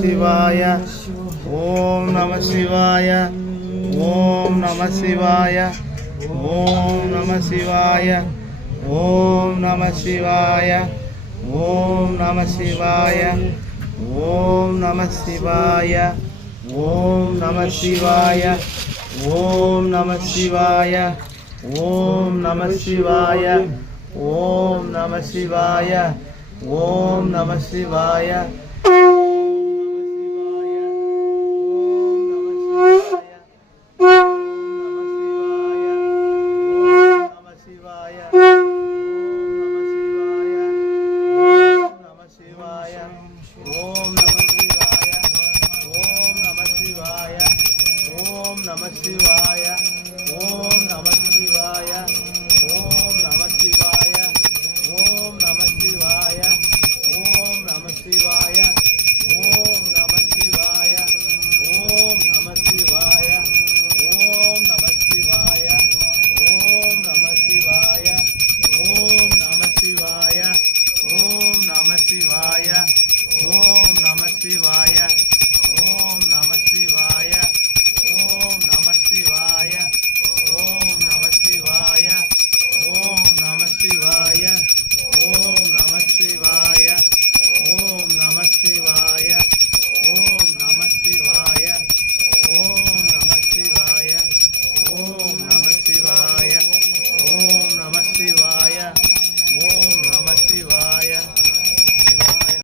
శివాయ ఓం నమ శివాయ ఓం నమ శివాయ ఓం నమ శివాయ ఓం నమ శివాయ ఓం నమ శివాయ ఓం నమ శివాయ ఓం నమ శివాయ ఓం నమ శివాయ ఓం నమ శివాయ ఓం నమ శివాయ ఓం నమ శివాయ